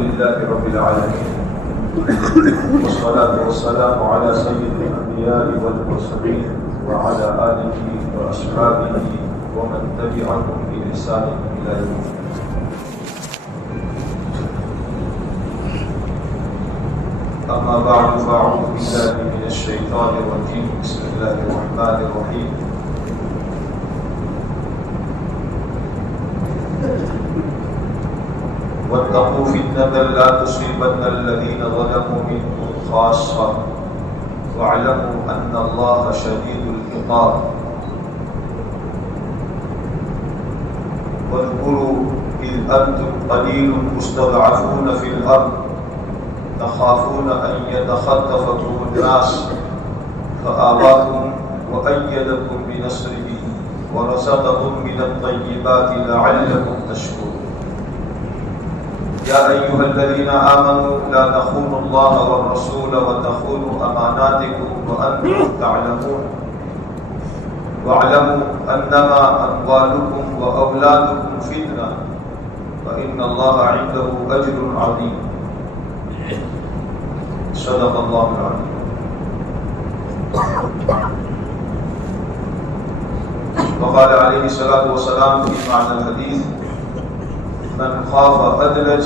لله رب العالمين والصلاة والسلام على سيد الأنبياء والمرسلين وعلى آله وأصحابه ومن تبعهم بإحسان إلى يوم الدين. أما بعد فأعوذ بالله من الشيطان الرجيم. بسم الله الرحمن الرحيم. واتقوا فتنة لا تصيبن الذين ظلموا منكم خاصة واعلموا أن الله شديد العقاب. واذكروا إذ أنتم قليل مستضعفون في الأرض تخافون أن يتخطفكم الناس فآواكم وأيدكم بنصره ورزقكم من الطيبات لعلكم تشكرون. يا أيها الذين آمنوا لا تخونوا الله والرسول وتخونوا أماناتكم وأنتم تعلمون واعلموا أنما أموالكم وأولادكم فتنة وإن الله عنده أجر عظيم. صدق الله العظيم. وقال عليه الصلاة والسلام في معنى الحديث: من خاف أدلج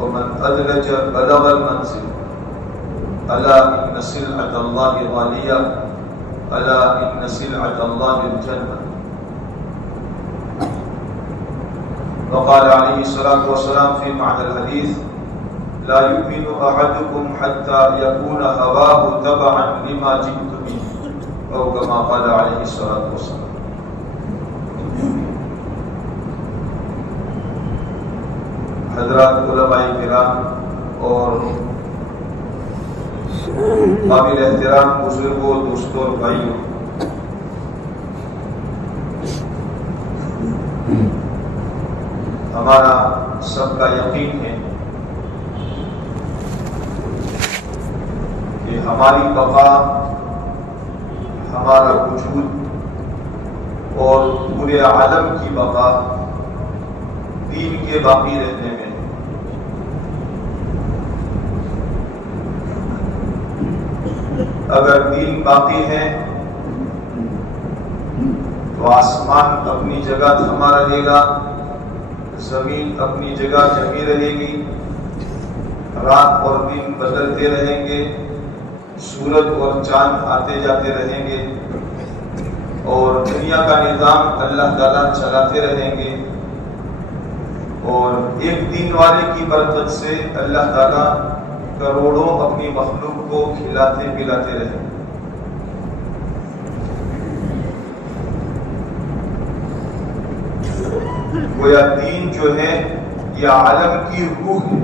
ومن أدلج بلغ المنزل. ألا إن سلعة الله غالية ألا إن سلعة الله الجنة. وقال عليه الصلاة والسلام في معنى الحديث: لا يؤمن أحدكم حتى يكون هواه تبعا لما جئت به، أو كما قال عليه الصلاة والسلام. حضرات علماء کرام اور قابل احترام بزرگوں، دوستوں اور بھائیوں، ہمارا سب کا یقین ہے کہ ہماری بقا، ہمارا وجود اور پورے عالم کی بقا دین کے باقی رہنے میں. اگر دین باقی ہے تو آسمان اپنی جگہ تھما رہے گا، زمین اپنی جگہ جمی رہے گی، رات اور دن بدلتے رہیں گے، سورج اور چاند آتے جاتے رہیں گے، اور دنیا کا نظام اللہ تعالیٰ چلاتے رہیں گے، اور ایک دین والے کی برکت سے اللہ تعالیٰ کروڑوں اپنی مخلوق کو کھلاتے پلاتے رہیں. گویا دین جو ہے یہ عالم کی روح ہے.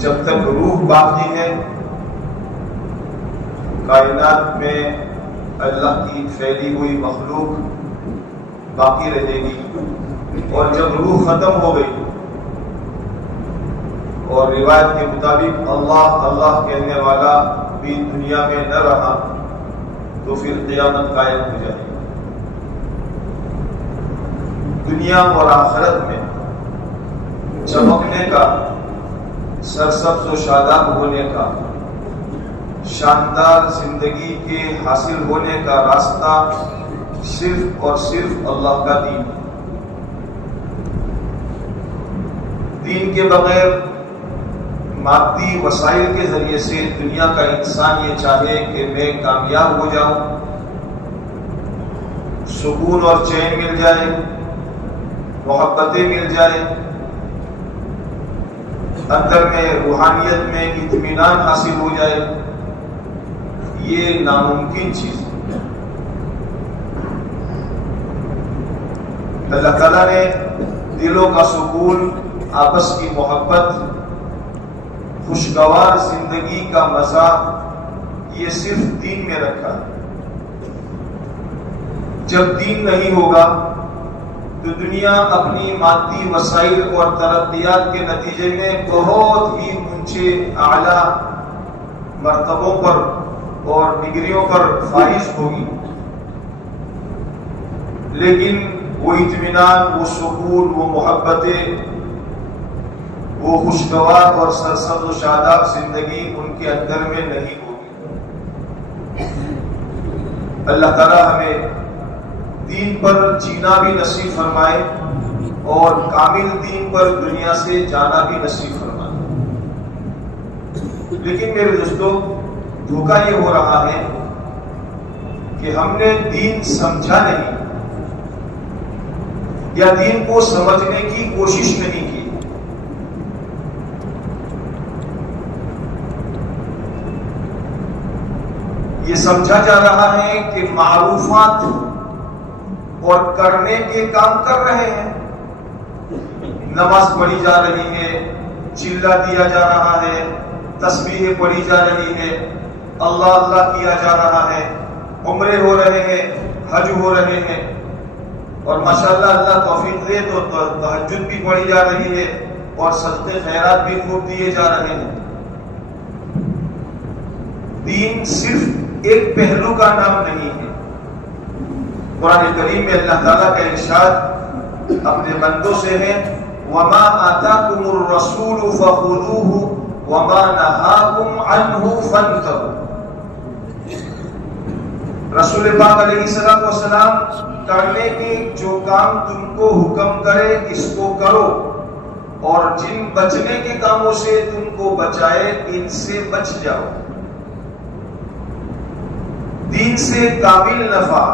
جب تک روح باقی ہے کائنات میں اللہ کی پھیلی ہوئی مخلوق باقی رہے گی، اور جب روح ختم ہو گئی اور روایت کے مطابق اللہ اللہ کہنے والا بھی دنیا میں نہ رہا تو پھر قیامت قائم ہو جائے گی. دنیا اور آخرت میں چمکنے کا، سرسبز و شاداب ہونے کا، شاندار زندگی کے حاصل ہونے کا راستہ صرف اور صرف اللہ کا دین. دین کے بغیر مادی وسائل کے ذریعے سے دنیا کا انسان یہ چاہے کہ میں کامیاب ہو جاؤں، سکون اور چین مل جائے، محبتیں مل جائے، اندر میں روحانیت میں اطمینان حاصل ہو جائے، یہ ناممکن چیز ہے. اللہ تعالیٰ نے دلوں کا سکون، آپس کی محبت، خوشگوار زندگی کا مزہ یہ صرف دین میں رکھا ہے. جب دین نہیں ہوگا تو دنیا اپنی مادی وسائل اور ترقیات کے نتیجے میں بہت ہی اونچے اعلیٰ مرتبوں پر اور ڈگریوں پر فائز ہوگی، لیکن وہ اطمینان، وہ سکون، وہ محبتیں وہ خوشگوار اور سرسبز و شاداب زندگی ان کے اندر میں نہیں ہوگی۔ اللہ تعالیٰ ہمیں دین پر جینا بھی نصیب فرمائے اور کامل دین پر دنیا سے جانا بھی نصیب فرمائے۔ لیکن میرے دوستو، دھوکہ یہ ہو رہا ہے کہ ہم نے دین سمجھا نہیں یا دین کو سمجھنے کی کوشش نہیں کی۔ یہ سمجھا جا رہا ہے کہ معروفات اور کرنے کے کام کر رہے ہیں، نماز پڑھی جا رہی ہے، چلا دیا جا رہا ہے، تسبیحیں پڑھی جا رہی ہے، اللہ اللہ کیا جا رہا ہے، عمرے ہو رہے ہیں، حج ہو رہے ہیں، اور ماشاءاللہ اللہ توفیق دے تو تہجد بھی پڑھی جا رہی ہے اور صدقے خیرات بھی خوب دیے جا رہے ہیں۔ دین صرف ایک پہلو کا نام نہیں ہے۔ قرآن کریم میں اللہ تعالیٰ کا ارشاد اپنے بندوں سے ہے، وَمَا آتَاكُمُ الرَّسُولُ فَخُذُوهُ وَمَا نَهَاكُمْ عَنْهُ فَانْتَهُوا۔ رسول پاک علیہ السلام کرنے کے جو کام تم کو حکم کرے اس کو کرو، اور جن بچنے کے کاموں سے تم کو بچائے ان سے بچ جاؤ۔ دین سے کامل نفع،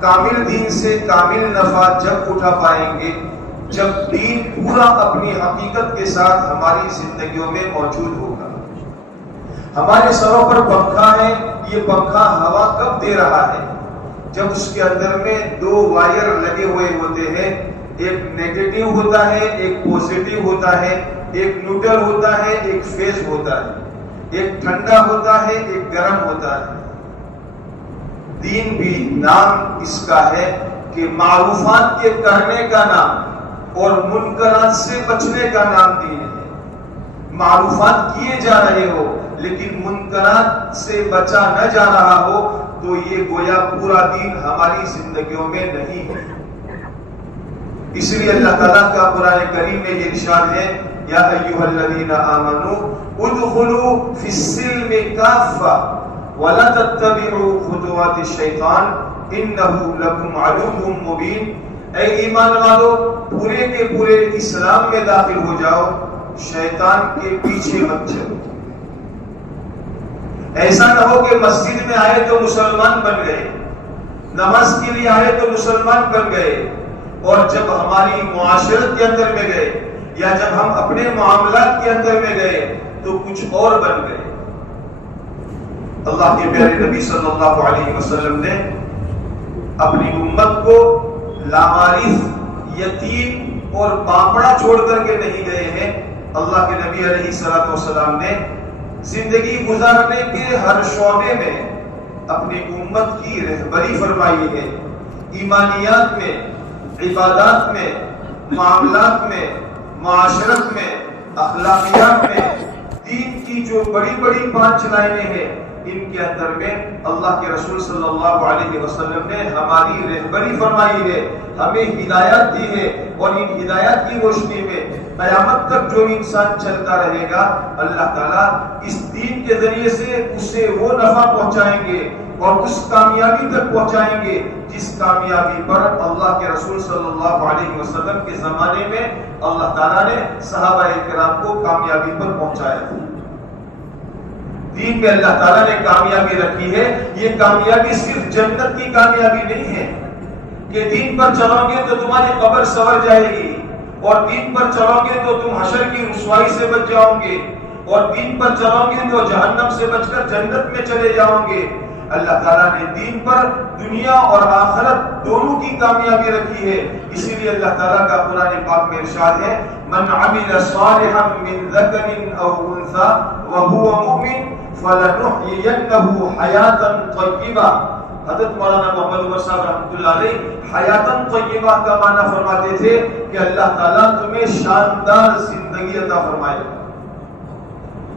کامل دین سے کامل نفع جب اٹھا پائیں گے جب دین پورا اپنی حقیقت کے ساتھ ہماری زندگیوں میں موجود ہوگا۔ ہمارے سروں پر پنکھا ہے، یہ پنکھا ہوا کب دے رہا ہے؟ جب اس کے اندر میں دو وائر لگے ہوئے ہوتے ہیں، ایک نیگیٹو ہوتا ہے، ایک پوزیٹو ہوتا ہے، ایک نیوٹرل ہوتا ہے، ایک فیز ہوتا ہے، ایک ٹھنڈا ہوتا ہے، ایک گرم ہوتا ہے۔ دین بھی نام اس کا ہے کہ معروفات کے کرنے کا نام اور منکرات سے بچنے کا نام دین ہے۔ معروفات کیے جا رہے ہو لیکن منکرات سے بچا نہ جا رہا ہو تو یہ گویا پورا دین ہماری زندگیوں میں نہیں ہے۔ اس لیے اللہ تعالیٰ کا قرآن کریم میں یہ ارشاد ہے، یا ایھا الذین آمنوا ادخلوا فی السلم کافہ وَلَا تَتَّبِعُوا خُطُوَاتِ الشَّيْطَانِ إِنَّهُ لَكُمْ عَدُوٌّ مُّبِينٌ۔ اے ایمان والو، پورے کے پورے اسلام میں داخل ہو جاؤ، شیطان کے پیچھے مت چلو۔ ایسا نہ ہو کہ مسجد میں آئے تو مسلمان بن گئے، نماز کے لیے آئے تو مسلمان بن گئے، اور جب ہماری معاشرت کے اندر میں گئے یا جب ہم اپنے معاملات کے اندر میں گئے تو کچھ اور بن گئے۔ اللہ کے پیارے نبی صلی اللہ علیہ وسلم نے اپنی امت کو لامعارف، یتیم اور پاپڑا چھوڑ کر کے نہیں گئے ہیں۔ اللہ کے نبی علیہ السلام نے زندگی گزارنے کے ہر شعبے میں اپنی امت کی رہبری فرمائی ہے۔ ایمانیات میں، عبادات میں، معاملات میں، معاشرت میں، اخلاقیات میں، دین کی جو بڑی بڑی 5 لائنیں ہیں ان کے اندر میں اللہ کے رسول صلی اللہ علیہ وسلم نے ہماری رہبری فرمائی ہے، ہمیں ہدایات دی ہے، اور ان ہدایات کی روشنی میں قیامت تک جو انسان چلتا رہے گا اللہ تعالیٰ اس دین کے ذریعے سے اسے وہ نفع پہنچائیں گے اور اس کامیابی تک پہنچائیں گے جس کامیابی پر اللہ کے رسول صلی اللہ علیہ وسلم کے زمانے میں اللہ تعالیٰ نے صحابہ کرام کو کامیابی پر پہنچایا تھا۔ دین میں اللہ تعالیٰ نے کامیابی رکھی ہے۔ یہ کامیابی صرف جنت کی کامیابی نہیں ہے کہ دین پر چلو گے تو تمہاری قبر سنور جائے گی، اور دین پر چلو گے تو تم حشر کی رسوائی سے بچ جاؤ گے، اور دین پر چلو گے تو جہنم سے بچ کر جنت میں چلے جاؤ گے۔ اللہ تعالیٰ نے دین پر دنیا اور آخرت دونوں کی کامیابی رکھی ہے۔ اسی لیے اللہ تعالیٰ کا قرآن پاک میں ارشاد ہے، من عمل صالحا من ذکر او انثى وهو مؤمن فلنحيينه حیاتا طیبہ۔ حضرت مولانا محمد عمر صاحب رحمۃ اللہ علیہ حیاتن طیبہ کا معنی فرماتے تھے کہ اللہ تعالیٰ تمہیں شاندار زندگی عطا فرمائے گا،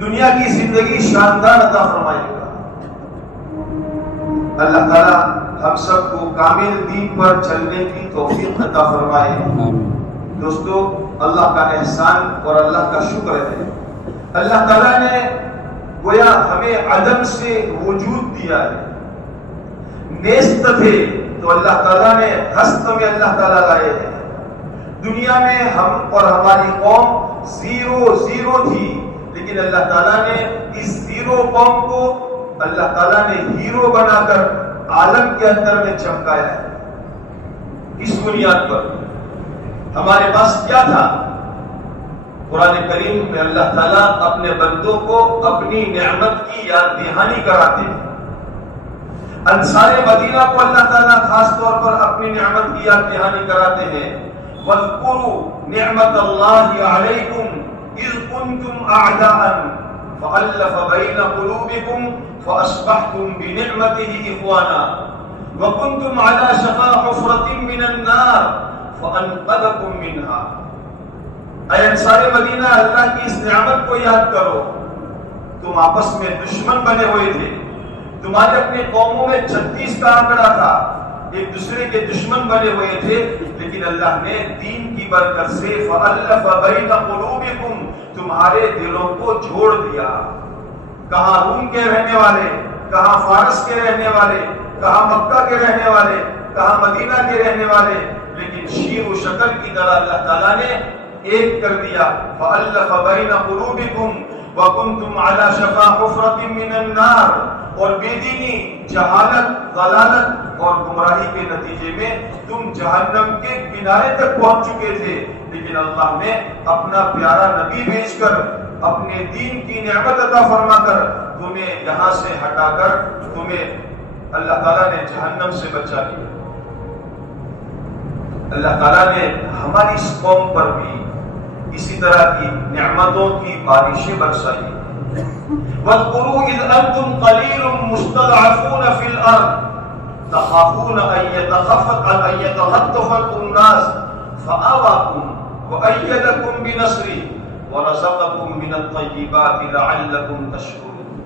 دنیا کی زندگی شاندار عطا فرمائے گا۔ اللہ تعالیٰ ہم سب کو کامل دین پر چلنے کی توفیق عطا فرمائے۔ دوستو، اللہ کا احسان اور اللہ کا شکر ہے۔ اللہ تعالیٰ نے گویا ہمیں عدم سے وجود دیا ہے، نیست تھے تو اللہ تعالیٰ نے ہست میں اللہ تعالیٰ لائے ہیں۔ دنیا میں ہم اور ہماری قوم زیرو تھی، لیکن اللہ تعالیٰ نے اس زیرو قوم کو اللہ تعالیٰ نے ہیرو بنا کر عالم کے اندر میں چمکایا ہے۔ اس بنیاد پر ہمارے پاس کیا تھا؟ قرآن کریم میں اللہ تعالیٰ اپنے بندوں کو اپنی نعمت کی یاد دہانی کراتے ہیں۔ انصار مدینہ کو اللہ تعالیٰ خاص طور پر اپنی نعمت کی یاد دہانی کراتے ہیں۔ وَاذْكُرُوا نِعْمَةَ اللَّهِ عَلَيْكُمْ إِذْ كُنْتُمْ أَعْدَاءً فَأَلَّفَ بَيْنَ قُلُوبِكُمْ فَأَصْبَحْتُمْ بِنِعْمَتِهِ إِخْوَانًا وَكُنْتُمْ عَلَى شَفَا حُفْرَةٍ مِّنَ النَّارِ فَأَنْقَذَكُم مِّنْهَا۔ اے انصار مدینہ، اللہ کی اس نعمت کو یاد کرو۔ تم آپس میں دشمن بنے ہوئے تھے، تمہارے اپنے قوموں میں 36 کا آنکڑا تھا، ایک دوسرے کے دشمن بنے ہوئے تھے، لیکن اللہ نے دین کی برکت سے فَأَلَّفَ بَيْنَ قُلُوبِكُمْ تمہارے دلوں کو جوڑ دیا۔ کہاں روم کے رہنے والے، کہاں فارس کے رہنے والے، کہاں مکہ کے رہنے والے، کہاں مدینہ کے رہنے والے، لیکن شیر و شکل کی طرح اللہ تعالیٰ نے ایک کر دیا۔ فَأَلَّفَ بَيْنَ قُلُوبِكُمْ وَكُنْتُمْ عَلَى شَفَا حُفْرَةٍ مِّنَ النَّارِ، اور بے دینی، جہالت، ضلالت اور گمراہی کے نتیجے میں تم جہنم کے کنارے تک پہنچ چکے تھے، لیکن اللہ نے اپنا پیارا نبی بھیج کر اپنے دین کی نعمت عطا فرما کر تمہیں یہاں سے ہٹا کر تمہیں اللہ تعالیٰ نے جہنم سے بچا لیا۔ اللہ تعالیٰ نے ہماری اس قوم پر بھی اسی طرح کی نعمتوں کی بارشیں برسائی۔ وَاذْكُرُوا إِذْ أَنْتُمْ قَلِيلٌ مُسْتَضْعَفُونَ فِي الْأَرْضِ تَخَافُونَ أَنْ يَتَخَطَّفَكُمُ النَّاسُ فَآوَاكُمْ وَأَيَّدَكُمْ بِنَصْرِهِ وَرَزَقَكُمْ مِنَ الطَّيِّبَاتِ لَعَلَّكُمْ تَشْكُرُونَ۔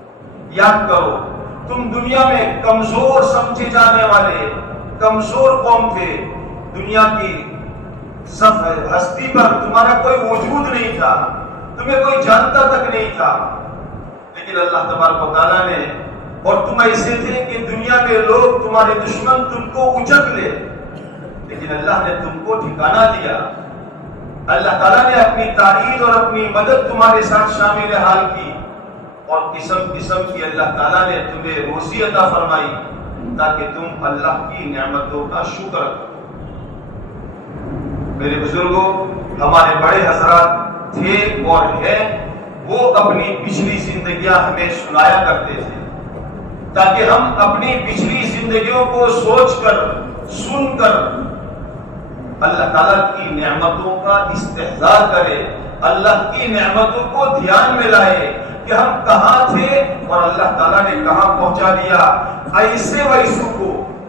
یاد کرو، تم دنیا میں کمزور سمجھے جانے والے کمزور قوم تھے، دنیا کی ہستی پر تمہارا کوئی وجود نہیں تھا، تمہیں کوئی جانتا تک نہیں تھا، لیکن اللہ تبارک و تعالیٰ نے، اور تم ایسے تھے کہ دنیا میں لوگ تمہارے دشمن تم کو اچک لے، لیکن اللہ نے تم کو ٹھکانہ دیا۔ اللہ تعالیٰ نے اپنی تائید اور اپنی مدد تمہارے ساتھ شامل حال کی، اور قسم قسم کی اللہ تعالیٰ نے تمہیں روزی عطا فرمائی تاکہ تم اللہ کی نعمتوں کا شکر کرو۔ میرے بزرگوں، ہمارے بڑے حضرات تھے اور ہیں، وہ اپنی پچھلی زندگیاں ہمیں سنایا کرتے تھے تاکہ ہم اپنی پچھلی زندگیوں کو سوچ کر، سن کر اللہ تعالیٰ کی نعمتوں کا استحضار کرے، اللہ کی نعمتوں کو دھیان میں لائے کہ ہم کہاں تھے اور اللہ تعالیٰ نے کہاں پہنچا دیا۔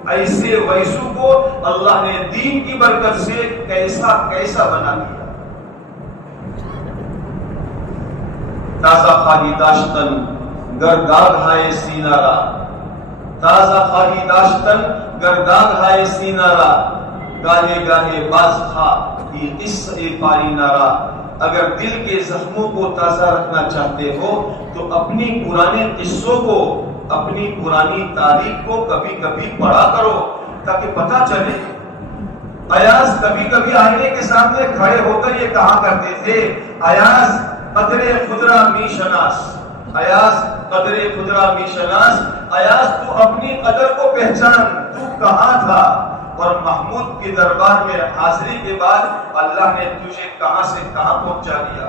ایسے ویسو کو اللہ نے دین کی برکت سے کیسا بنا دیا۔ تازہ خواہی داشتن گرداغ ہائے سینہ را، تازہ خواہی داشتن گرداغ ہائے سینہ را، گاہے گاہے باز خواہ یہ قصہ پاری نارا۔ اگر دل کے زخموں کو تازہ رکھنا چاہتے ہو تو اپنی پرانے قصوں کو، اپنی پرانی تاریخ کو کبھی کبھی پڑھا کرو تاکہ پتہ چلے۔ ایاز کبھی کبھی آئینے کے سامنے کھڑے ہو کر یہ کہا کرتے تھے، ایاز قدر خدرہ می شناس، ایاز قدر خدرہ می شناس، ایاز تو اپنی قدر کو پہچان، تو کہاں تھا؟ اور محمود کے دربار میں حاضری کے بعد اللہ نے تجھے کہاں سے کہاں پہنچا دیا۔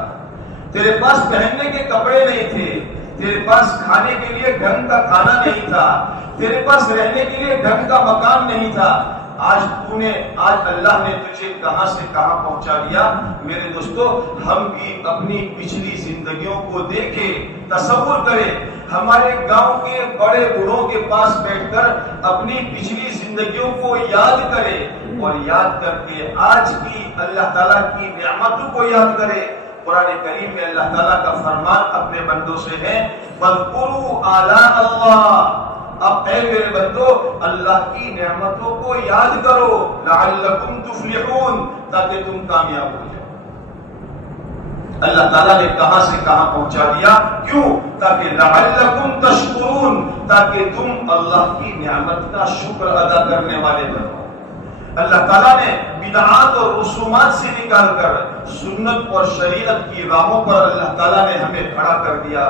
تیرے پاس پہننے کے کپڑے نہیں تھے، تیرے پاس کھانے کے لیے ڈھنگ کا کھانا نہیں تھا، تیرے پاس رہنے کے لیے ڈھنگ کا مکان نہیں تھا، آج اللہ نے تجھے کہاں سے کہاں پہنچا دیا۔ میرے دوستو، ہم بھی اپنی پچھلی زندگیوں کو دیکھیں، تصور کریں، ہمارے گاؤں کے بڑے بوڑھوں کے پاس بیٹھ کر اپنی پچھلی زندگیوں کو یاد کریں اور یاد کر کے آج کی اللہ تعالیٰ کی نعمتوں کو یاد کریں۔ قرآن کریم میں اللہ تعالیٰ کا فرمان اپنے بندوں سے ہے، فَاذْكُرُوا آلَاءَ اللَّهِ، اب اے میرے بندو اللہ کی نعمتوں کو یاد کرو، لعلکم تفلحون، تاکہ تم کامیاب ہو جاؤ۔ اللہ تعالیٰ نے کہاں سے کہاں پہنچا دیا، کیوں؟ تاکہ لعلکم تشکرون، تاکہ تم اللہ کی نعمت کا شکر ادا کرنے والے بنو۔ اللہ تعالیٰ نے بدعات اور رسومات سے نکال کر سنت اور شریعت کی راہوں پر اللہ تعالیٰ نے ہمیں کھڑا کر دیا۔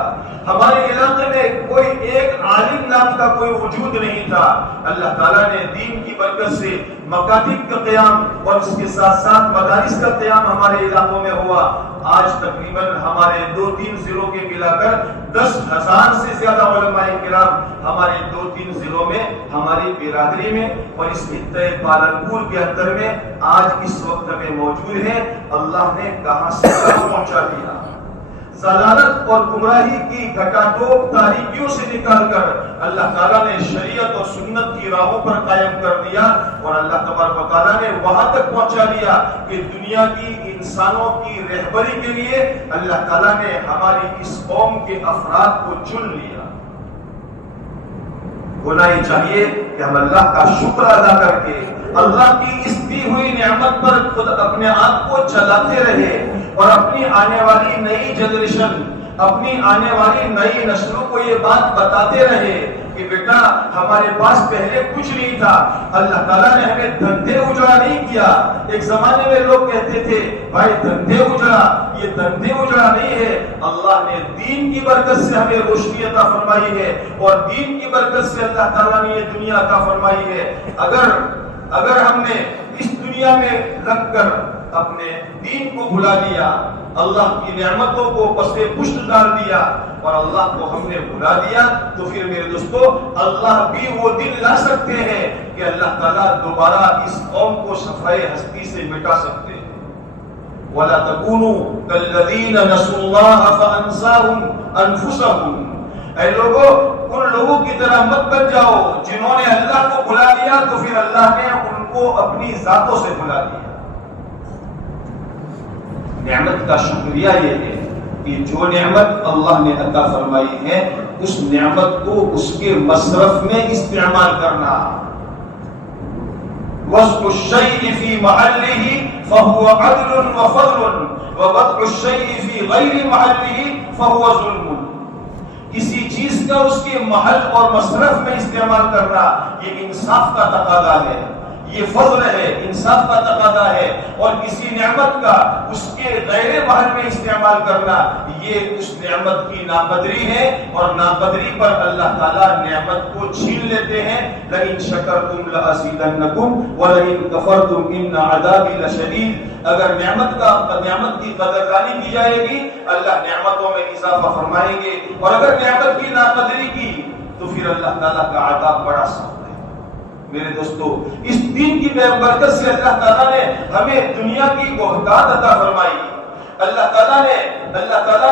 ہمارے علاقے میں کوئی ایک عالم نام کا کوئی وجود نہیں تھا، اللہ تعالیٰ نے دین کی برکت سے مکاتب کا قیام اور اس کے ساتھ ساتھ مدارس کا قیام ہمارے علاقوں میں ہوا۔ آج تقریباً ہمارے 2-3 ضلعوں کے ملا کر 10,000 سے زیادہ علماء کرام ہمارے 2-3 ضلعوں میں، ہماری برادری میں اور اس خطہ پالنپور کے اندر میں آج اس وقت میں موجود ہے۔ اللہ نے کہاں سے کہاں پہنچا دیا۔ ضلالت اور گمراہی کی گھٹاٹوپ تاریکیوں سے نکال کر اللہ تعالیٰ نے شریعت اور سنت کی راہوں پر قائم کر دیا، اور اللہ تبارک و تعالیٰ نے وہاں تک پہنچا دیا کہ دنیا کی انسانوں کی رہبری کے لیے اللہ تعالیٰ نے ہماری اس قوم کے افراد کو چن لیا۔ ہونا ہی چاہیے کہ ہم اللہ کا شکر ادا کر کے اللہ کی اس دی ہوئی نعمت پر خود اپنے آپ کو چلاتے رہے، اور اپنی آنے والی نئی جنریشن، اپنی آنے والی نئی نسلوں کو یہ بات بتاتے رہے کہ بیٹا ہمارے پاس پہلے کچھ نہیں تھا، اللہ تعالیٰ نے ہمیں دھندے اجڑا نہیں کیا۔ ایک زمانے میں لوگ کہتے تھے بھائی دھندے اجڑا، یہ دھندے اجڑا نہیں ہے، اللہ نے دین کی برکت سے ہمیں روشنی عطا فرمائی ہے، اور دین کی برکت سے اللہ تعالیٰ نے یہ دنیا عطا فرمائی ہے۔ اگر ہم نے اس دنیا میں لگ کر اپنے دین کو بھلا دیا، اللہ کی نعمتوں کو پس پشت ڈال دیا اور اللہ کو ہم نے بھلا دیا، تو پھر میرے دوستو اللہ بھی وہ دن لا سکتے ہیں کہ اللہ تعالیٰ دوبارہ اس قوم کو صفائے ہستی سے مٹا سکتے ہیں۔ وَلَا تَكُونُوا كَالَّذِينَ نَسُوا اللَّهَ فَأَنسَاهُمْ أَنفُسَهُمْ، اے لوگوں ان لوگوں کی طرح مت بن جاؤ جنہوں نے اللہ کو بھلا دیا تو پھر اللہ نے ان کو اپنی ذاتوں سے بھلا دیا۔ نعمت کا شکریہ یہ ہے کہ جو نعمت اللہ نے عطا فرمائی ہے اس نعمت کو اس کے مصرف میں استعمال کرنا۔ وضع الشيء في محله فهو عدل وفضل ووضع الشيء في غير محله فهو ظلم۔ کسی چیز کا اس کے محل اور مصرف میں استعمال کرنا یہ انصاف کا تقاضا ہے، یہ فضل ہے، انصاف کا تقاضا ہے، اور کسی نعمت کا اس کے غیر محل میں استعمال کرنا یہ اس نعمت کی ناقدری ہے، اور ناقدری پر اللہ تعالیٰ نعمت کو چھین لیتے ہیں۔ لئن شکرتم لأزیدنکم ولئن کفرتم ان عذابی لشدید۔ اگر نعمت کی قدردانی کی جائے گی اللہ نعمتوں میں اضافہ فرمائیں گے، اور اگر نعمت کی ناقدری کی تو پھر اللہ تعالیٰ کا عذاب بڑا سخت ہے۔ میرے دوستو اس دین کی برکت سے اللہ تعالیٰ نے ہمیں دنیا کی بہتات عطا فرمائی۔ اللہ تعالیٰ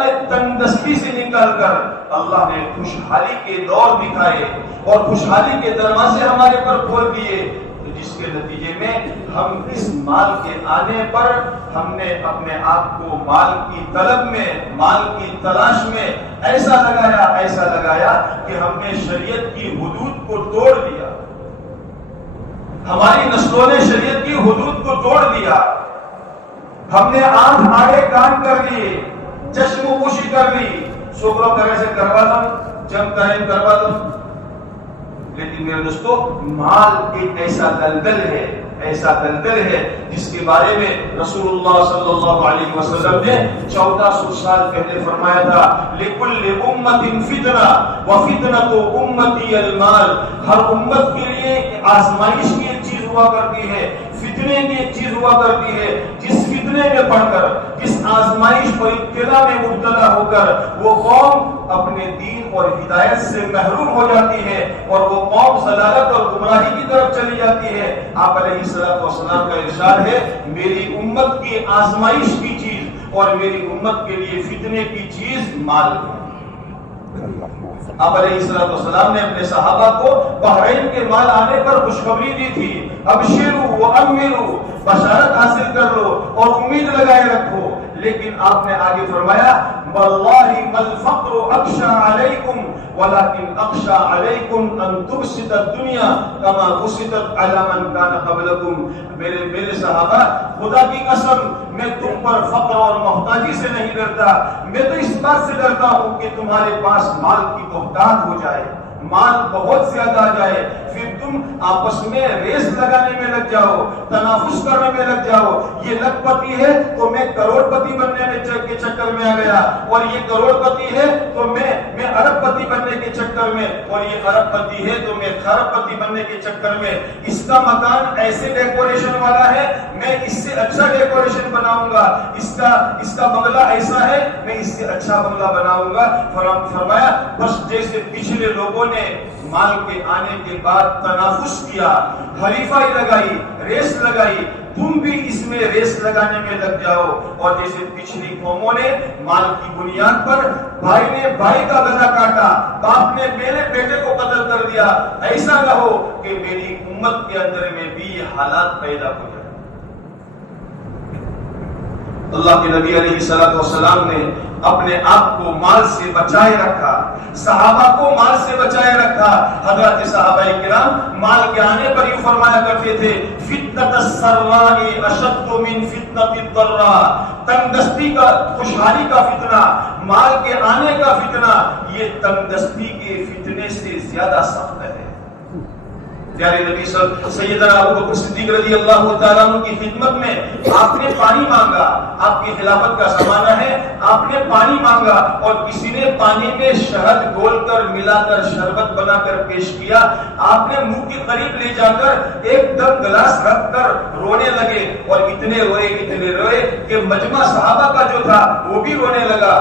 نے تنگدستی سے نکال کر اللہ نے خوشحالی کے دور دکھائے اور خوشحالی کے دروازے ہمارے پر کھول دیے، جس کے نتیجے میں ہم اس مال کے آنے پر ہم نے اپنے آپ کو مال کی طلب میں، مال کی تلاش میں ایسا لگایا کہ ہم نے شریعت کی حدود کو توڑ دیا، ہماری نسلوں نے شریعت کی حدود کو توڑ دیا، ہم نے آنکھ آڑے کان کر لیے، چشم پوشی کر لی، شکروں کرے سے کروا دوں، جم کرے کروا دوں۔ لیکن میرے دوستو مال ایک ایسا دلدل ہے جس کے بارے میں رسول اللہ صلی اللہ علیہ وسلم نے 1400 سال پہلے فرمایا تھا، لِكُلِّ أُمَّةٍ فِتْنَةٌ وَفِتْنَةُ أُمَّتِي الْمَالِ۔ ہر امت کے لیے آزمائش کی ایک چیز ہوا کرتی ہے، فتنے کی ایک چیز ہوا کرتی ہے، جس فتنے میں پڑ کر، جس آزمائش اور ابتلا میں مبتلا ہو کر وہ قوم اپنے دین اور ہدایت سے محروم ہو جاتی ہے اور وہ قوم ضلالت اور گمراہی کی طرف چلی جاتی ہے۔ آپ علیہ السلام کا ارشاد ہے، میری امت کی آزمائش کی چیز اور میری امت کے لیے فتنے کی چیز مال ہے۔ آپ علیہ السلام نے اپنے صحابہ کو بحرین کے مال آنے پر خوشخبری دی تھی، ابشروا واملوا، بشارت حاصل کر لو اور امید لگائے رکھو، لیکن آپ نے آگے فرمایا واللہ الفقر اخشى علیکم ولكن اخشى علیکم ان تبسط الدنیا کما بسطت علی من کان قبلکم. میرے صحابہ خدا کی قسم میں تم پر فقر اور محتاجی سے نہیں ڈرتا، میں تو اس بات سے ڈرتا ہوں کہ تمہارے پاس مال کی بہتات ہو جائے، مال بہت زیادہ آ جائے، پھر تم آپس میں ریس لگانے میں لگ جاؤ، تنافس کرنے میں لگ جاؤ. یہ لکھ پتی ہے تو میں کروڑ پتی بننے کے چکر میں آ گیا، اور یہ کروڑ پتی ہے تو میں ارب پتی بننے کے چکر میں، اور یہ ارب پتی ہے تو میں خرب پتی بننے کے چکر میں. اس کا مکان ایسے ڈیکوریشن والا ہے، میں اس سے اچھا ڈیکوریشن بناؤں گا. اس کا بنگلہ ایسا ہے، میں اس سے اچھا بنگلہ بناؤں گا. فرمایا بس جیسے پچھلے لوگوں نے مال کے آنے کے بعد تنافس کیا، حریفائی لگائی، ریس لگائی، تم بھی اس میں ریس لگانے میں لگ جاؤ. اور جیسے پچھلی قوموں نے مال کی بنیاد پر بھائی نے بھائی کا گلا کاٹا، باپ نے میرے بیٹے کو قتل کر دیا، ایسا نہ ہو کہ میری امت کے اندر میں بھی یہ حالات پیدا ہو جائے. اللہ کے نبی علیہ الصلوۃ والسلام نے اپنے آپ کو مال سے بچائے رکھا، صحابہ کو مال سے بچائے رکھا. حضرت صحابہ کرام مال کے آنے پر یہ فرمایا کرتے تھے فتنۃ السراء اشد من فتنۃ الضراء. تنگ دستی کا، خوشحالی کا فتنہ، مال کے آنے کا فتنہ، یہ تنگ دستی کے فتنے سے زیادہ سخت ہے. پیارے نبی سیدنا ابوبکر صدیق رضی اللہ تعالیٰ عنہ کی خدمت میں آپ نے پانی مانگا، آپ کی خلافت کا زمانہ ہے، آپ نے پانی مانگا اور کسی نے پانی میں شہد گھول کر ملا کر شربت بنا کر پیش کیا. آپ نے منہ کے قریب لے جا کر ایک دم گلاس رکھ کر رونے لگے، اور اتنے روئے کہ مجمع صحابہ کا جو تھا وہ بھی رونے لگا.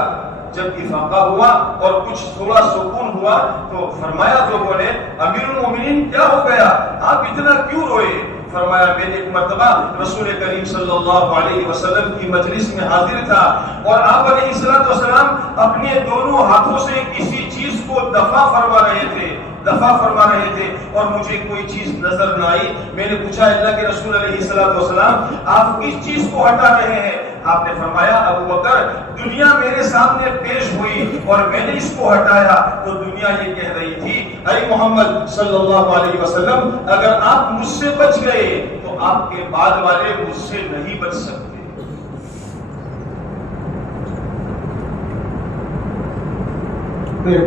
جب افاقہ ہوا اور کچھ تھوڑا سکون ہوا تو فرمایا لوگوں نے امیر المومنین کیا ہو گیا، آپ اتنا کیوں روئے؟ فرمایا میں ایک مرتبہ رسول کریم صلی اللہ علیہ وسلم کی مجلس میں حاضر تھا اور آپ علیہ السلام اپنے دونوں ہاتھوں سے کسی چیز کو دفع فرما رہے تھے اور مجھے کوئی چیز نظر نہ آئی. میں نے پوچھا اللہ کے رسول علیہ السلام آپ کس چیز کو ہٹا رہے ہیں؟ آپ نے فرمایا ابو بکر دنیا میرے سامنے پیش ہوئی اور میں نے اس کو ہٹایا تو دنیا یہ کہہ رہی تھی اے محمد صلی اللہ علیہ وسلم اگر آپ مجھ سے بچ گئے تو آپ کے بعد والے مجھ سے نہیں بچ سکتے.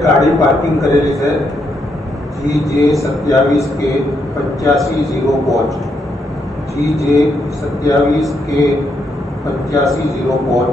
ગાડી પાર્કિંગ કરેલી છે GJ 27 કે 8505 GJ 27 કે 8505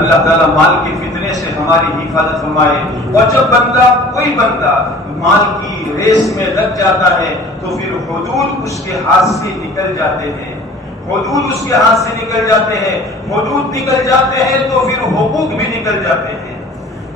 اللہ تعالیٰ مال کے فتنے سے ہماری حفاظت فرمائے. اور جب کوئی بندہ مال کی ریس میں لگ جاتا ہے تو پھر حدود اس کے ہاتھ سے نکل جاتے ہیں، حدود اس کے ہاتھ سے نکل جاتے ہیں، حدود نکل جاتے ہیں تو پھر حقوق بھی نکل جاتے ہیں.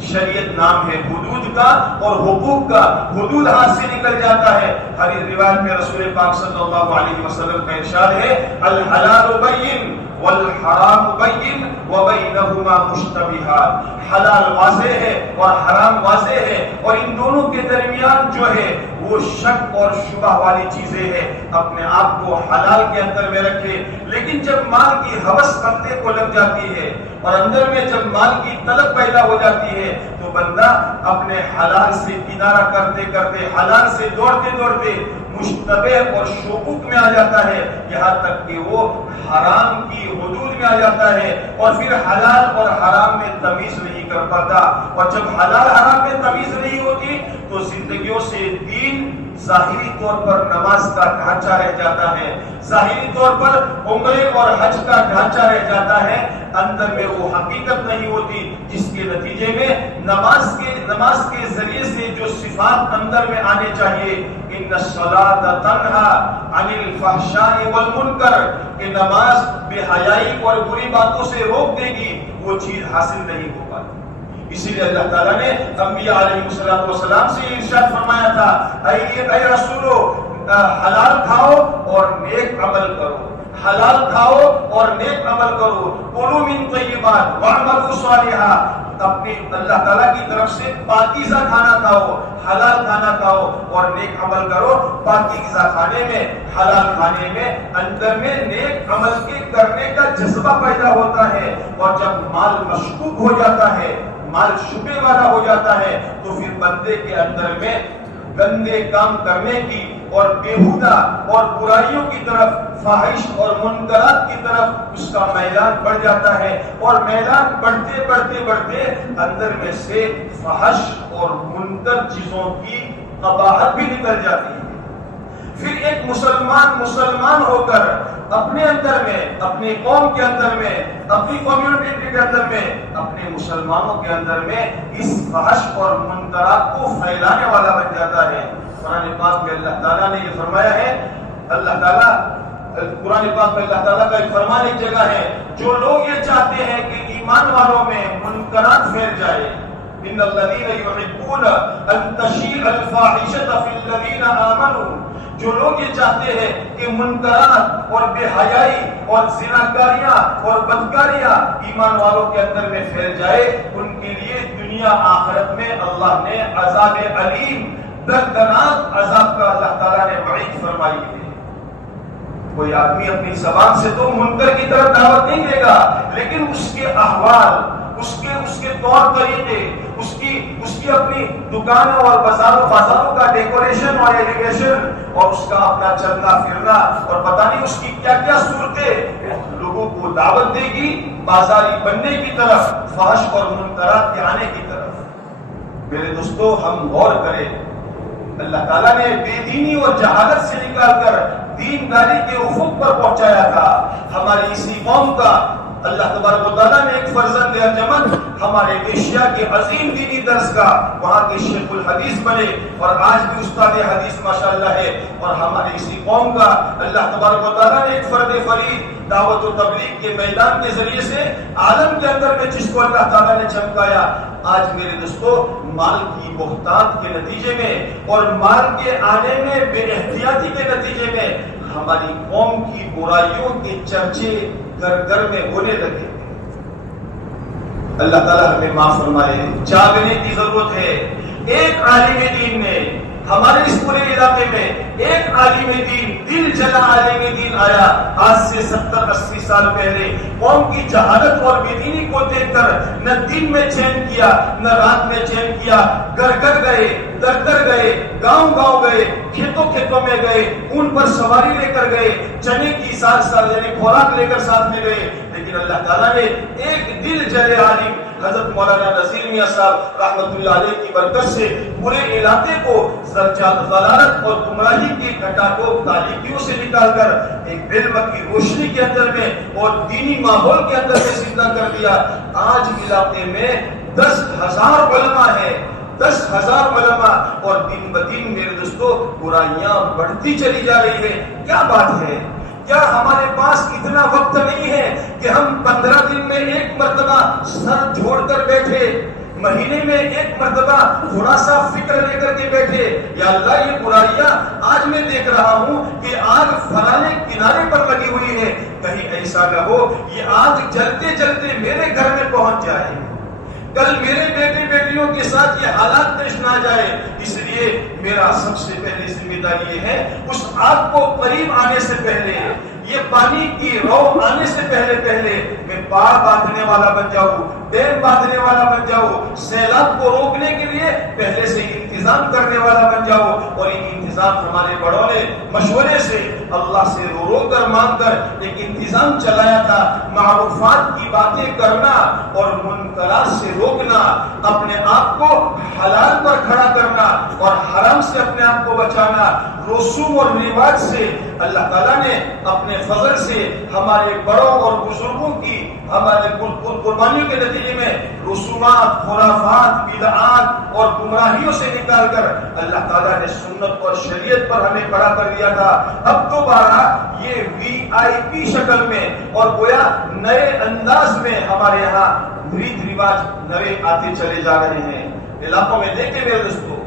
شریعت نام ہے حدود کا اور حقوق کا. حدود ہاتھ سے نکل جاتا ہے. ہر روایت میں رسول پاک صلی اللہ علیہ وسلم کا ارشاد ہے الحلال بین والحرام بین وبینہما مشتبہات. حلال واضح ہے اور حرام واضح ہے اور ان دونوں کے درمیان جو ہے وہ شک اور شبہ والی چیزیں ہیں. اپنے آپ کو حلال کے اندر میں رکھے. لیکن جب مال کی ہوس بندے کو لگ جاتی ہے اور اندر میں جب مال کی طلب پیدا ہو جاتی ہے تو بندہ اپنے حلال سے کنارہ کرتے کرتے حلال سے دوڑتے مشتبہ اور شکوک میں آ جاتا ہے یہاں تک کہ وہ حرام کی حدود میں آ جاتا ہے اور پھر حلال اور حرام میں تمیز نہیں کر پاتا. اور جب حلال حرام میں تمیز نہیں ہوتی تو زندگیوں سے دین ظاہری طور پر نماز کا ڈھانچہ رہ جاتا ہے، ظاہری طور پر عمرے اور حج کا ڈھانچہ رہ جاتا ہے، اندر میں وہ حقیقت نہیں ہوتی جس کے نتیجے میں نماز کے ذریعے سے جو صفات اندر میں آنے چاہیے ان الصلاۃ تنہا عن الفحشاء والمنکر کہ نماز بے حیائی اور بری باتوں سے روک دے گی وہ چیز حاصل نہیں ہو پاتی. اسی لیے اللہ تعالیٰ نے انبیاء علیہ السلام سے ارشاد فرمایا تھا اے رسولو حلال کھاؤ اور نیک عمل کرو، حلال کھاؤ اور نیک عمل کرو. کلوا من طیبات واعملوا صالحا. اپنی اللہ تعالیٰ کی طرف سے پاکیزہ کھانا کھاؤ، حلال کھانا کھاؤ اور نیک عمل کرو۔ پاکیزہ کھانے میں، حلال کھانے میں اندر میں نیک عمل کے کرنے کا جذبہ پیدا ہوتا ہے، اور جب مال مشکوک ہو جاتا ہے، مال شبے والا ہو جاتا ہے، تو پھر بندے کے اندر میں گندے کام کرنے کی اور بےہودہ اور برائیوں کی طرف، فاحش اور منکرات کی طرف اس کا میلان بڑھ جاتا ہے، اور میلان بڑھتے بڑھتے بڑھتے اندر میں سے فحش اور منکر چیزوں کی قباحت بھی نکل جاتی ہے۔ پھر ایک مسلمان ہو کر اپنے اندر میں، اپنی قوم کے اندر میں، اپنی کمیونٹی کے اندر میں، اپنے مسلمانوں کے اندر میں اس فحش اور منکرات کو پھیلانے والا بن جاتا ہے۔ قرآن پاک میں اللہ تعالیٰ نے یہ فرمایا ہے، اللہ تعالیٰ قرآن پاک میں اللہ تعالیٰ کا ایک فرمان ایک جگہ ہے، جو لوگ یہ چاہتے ہیں کہ ایمان والوں میں منکرات پھیل جائے، ان الذین یحبون ان تشیع الفاحشۃ فی الذین آمنوا، جو لوگ یہ چاہتے ہیں کہ منکرات اور بے حیائی اور زناکاریاں اور بدکاریاں ایمان والوں کے اندر میں پھیل جائے، ان کے لیے دنیا آخرت میں اللہ نے عذاب علیم، دردناک عذاب کا اللہ تعالیٰ نے وعید فرمائی ہے۔ کوئی آدمی اپنی زبان سے تو منکر کی طرف دعوت نہیں دے گا، لیکن اس کے احوال، اس کے طور طریقے، اس کی اپنی دکانوں اور بازاروں کا ڈیکوریشن اور ایلیویشن، اور اس کا اپنا چلنا پھرنا، اور پتہ نہیں اس کی کیا کیا صورتیں لوگوں کو دعوت دے گی بازاری بننے کی طرف، فحش اور منکرات کے آنے کی طرف۔ میرے دوستو، ہم غور کریں، اللہ تعالیٰ نے بے دینی اور جہالت سے نکال کر دینداری کے افق پر پہنچایا تھا۔ ہماری اسی قوم کا اللہ تبارک و تعالیٰ نے ایک فرزند ارجمند ہمارے ایشیا کے عظیم دینی درس کا، وہاں کے شیخ الحدیث بنے، اور آج بھی استاد حدیث ماشاءاللہ ہے، اور ہمارے اسی قوم کا اللہ تبارک و تعالیٰ نے ایک فرد فرید دعوت و تبلیغ کے میدان کے ذریعے سے عالم کے اندر میں جس کو اللہ تعالیٰ نے چمکایا۔ آج میرے دوستو، مال کی بہتات کے نتیجے میں اور مال کے آنے میں بے احتیاطی کے نتیجے میں ہماری قوم کی برائیوں کے چرچے گھر گھر میں ہونے لگے۔ اللہ تعالیٰ ہمیں معاف فرمائے۔ جاگنے کی ضرورت ہے۔ ایک عالم دین نے ہمارے اس پورے علاقے میں، ایک عالم دین، دل جلا عالم دین آیا آج سے 70-80 سال پہلے، قوم کی جہالت اور بے دینی کو دیکھ کر نہ دن میں چین کیا نہ رات میں چین کیا، گھر گھر گئے، در در گئے، گاؤں گاؤں گئے، کھیتوں میں گئے، ان پر سواری لے کر گئے، چنے کی ساتھ یعنی خوراک لے کر ساتھ میں گئے، لیکن اللہ تعالیٰ نے ایک دل جلے عالم حضرت مولانا نذیر میاں صاحب رحمۃ اللہ علیہ کی برکت سے پورے علاقے کو ضلالت اور گمراہی کی گھٹاٹوپ تاریکیوں سے نکال کر ایک علم کی روشنی کے اندر میں اور دینی ماحول کے اندر میں زندہ کر دیا۔ آج علاقے میں 10,000 علماء ہیں، 10,000 علماء، اور دن بدن میرے دوستو برائیاں بڑھتی چلی جا رہی ہے۔ کیا بات ہے؟ کیا ہمارے پاس اتنا وقت نہیں ہے کہ ہم 15 دن میں ایک مرتبہ سر جھوڑ کر بیٹھے، مہینے میں ایک مرتبہ تھوڑا سا فکر لے کر کے بیٹھے، یا اللہ یہ برائیاں آج میں دیکھ رہا ہوں کہ آگ فلانے کنارے پر لگی ہوئی ہے، کہیں ایسا نہ ہو یہ آگ جلتے جلتے میرے گھر میں پہنچ جائے، کل میرے بیٹے بیٹیوں کے ساتھ یہ حالات پیش نہ جائے۔ اس لیے میرا سب سے پہلے ذمہ داری یہ ہے اس آگ کو قریب آنے سے پہلے، یہ پانی کی رو آنے سے پہلے میں پار باندھنے والا بن جاؤں، ڈیم باندھنے والا بن جاؤں، سیلاب کو روکنے کے لیے پہلے سے انتظام کرنے والا بن جاؤں۔ اور یہ انتظام ہمارے بڑوں نے مشورے سے اللہ سے رو کر مانگ کر ایک انتظام چلایا تھا۔ معروفات کی باتیں کرنا اور منکرات سے روکنا، اپنے آپ کو حلال پر کھڑا کرنا اور حرام سے اپنے آپ کو بچانا، رسوم اور رواج سے اللہ تعالیٰ نے اپنے فضل سے ہمارے بڑوں اور بزرگوں کی ہمارے قربانیوں کے نتیجے میں رسومات، خرافات، بدعات اور گمراہیوں سے نکال کر اللہ تعالیٰ نے سنت اور شریعت پر ہمیں کھڑا کر دیا تھا۔ اب دوبارہ یہ VIP شکل میں اور گویا نئے انداز میں ہمارے یہاں ریت رواج نئے آتے چلے جا رہے ہیں۔ علاقوں میں دیکھیں میرے دوستو،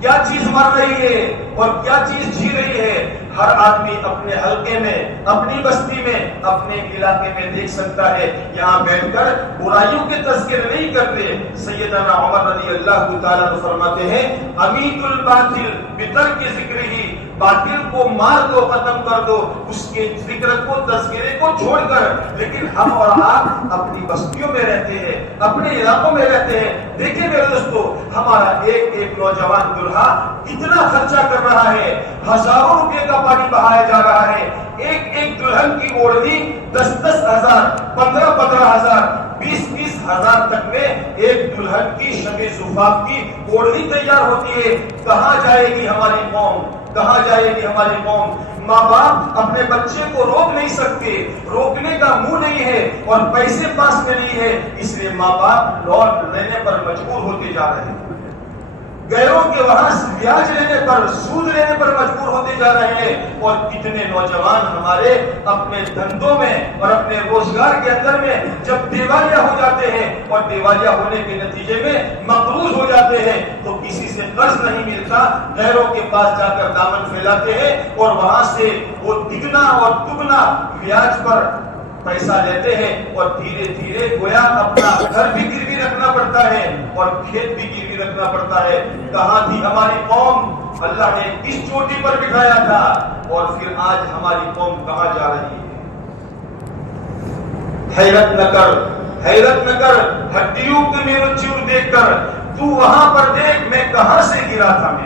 کیا چیز مر رہی ہے اور کیا چیز جی رہی ہے، ہر آدمی اپنے حلقے میں، اپنی بستی میں، اپنے علاقے میں دیکھ سکتا ہے۔ یہاں بیٹھ کر برائیوں کے تذکرے نہیں کرتے۔ سیدنا عمر رضی اللہ تعالیٰ عنہ فرماتے ہیں امیت الباطل بترک ذکر ہی، باطل کو مار دو، ختم کر دو، اس کے ذکر کو، تذکرے کو چھوڑ کر۔ لیکن ہم اور آپ اپنی بستیوں میں رہتے ہیں، اپنے علاقوں میں رہتے ہیں۔ دیکھیں میرے دوستو، ہمارا ایک ایک نوجوان دلہا اتنا خرچہ کر رہا ہے، ہزاروں روپے کا پانی بہایا جا رہا ہے۔ ایک ایک دلہن کی اوڑھنی 10-10 ہزار، 15-15 ہزار، 20-20 ہزار تک میں ایک دلہن کی شب زفاف کی اوڑھنی تیار ہوتی ہے۔ کہاں جائے گی ہماری قوم؟ کہاں جائے گی ہماری قوم؟ ماں باپ اپنے بچے کو روک نہیں سکتے، روکنے کا منہ نہیں ہے اور پیسے پاس میں نہیں ہے، اس لیے ماں باپ لون لینے پر مجبور ہوتے جا رہے ہیں، غیروں کے وہاں بیاج لینے پر، سود لینے پر مجبور ہوتے جا رہے ہیں۔ اور کتنے نوجوان ہمارے اپنے دھندوں میں اور اپنے روزگار کے اندر میں جب دیوالیہ ہو جاتے ہیں اور دیوالیہ ہونے کے نتیجے میں مقروض ہو جاتے ہیں تو کسی سے قرض نہیں ملتا، غیروں کے پاس جا کر دامن پھیلاتے ہیں اور وہاں سے وہ دگنا اور دگنا بیاج پر پیسہ لیتے ہیں اور دھیرے دھیرے گویا اپنا گھر بھی گروی رکھنا پڑتا ہے اور کھیت بھی گروی رکھنا پڑتا ہے۔ کہاں تھی ہماری قوم؟ اللہ نے کس چوٹی پر بٹھایا تھا اور پھر آج ہماری قوم کہاں جا رہی ہے؟ حیرت نہ کر، حیرت نہ کر، ہڈیوں کے میرے چور دیکھ کر، تو وہاں پر دیکھ میں کہاں سے گرا تھا،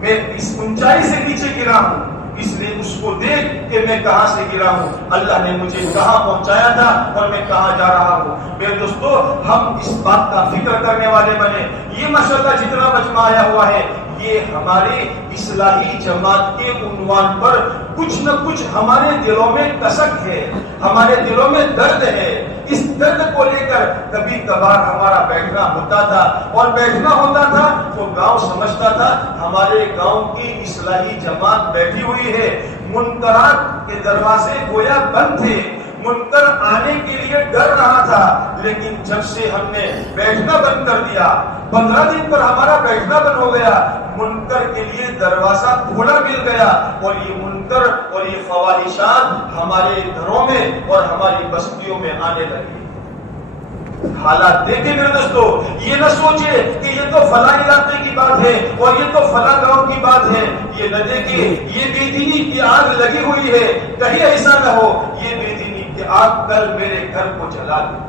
میں اس اونچائی سے نیچے گرا ہوں، اس لیے اس کو دیکھ کہ میں کہاں سے گرا ہوں، اللہ نے مجھے کہاں پہنچایا تھا اور میں کہاں جا رہا ہوں۔ میرے دوستو، ہم اس بات کا فکر کرنے والے بنے۔ یہ ماشاءاللہ جتنا مجمع آیا ہوا ہے، یہ ہماری اصلاحی جماعت کے عنوان پر کچھ نہ کچھ ہمارے دلوں میں کسک ہے، ہمارے دلوں میں درد ہے۔ اس درد کو لے کر کبھی کبھار ہمارا بیٹھنا ہوتا تھا اور بیٹھنا ہوتا تھا تو گاؤں سمجھتا تھا ہمارے گاؤں کی اصلاحی جماعت بیٹھی ہوئی ہے، منکرات کے دروازے گویا بند تھے، منکر آنے کے لیے ڈر رہا تھا۔ لیکن جب سے ہم نے بیٹھنا بند کر دیا، 15 دن پر ہمارا بیٹھنا بند ہو گیا، منکر کے لیے دروازہ کھلا مل گیا اور یہ منکر اور یہ فواحشات ہمارے گھروں میں اور ہماری بستیوں میں آنے لگی۔ حالات دیکھیں میرے دوستو، یہ نہ سوچے کہ یہ تو فلاں علاقے کی بات ہے اور یہ تو فلاں گاؤں کی بات ہے، یہ نہ دیکھیں یہ بے دینی کی آگ لگی ہوئی ہے، کہیں ایسا نہ ہو یہ بے دینی کی آگ کل میرے گھر کو جلا دے۔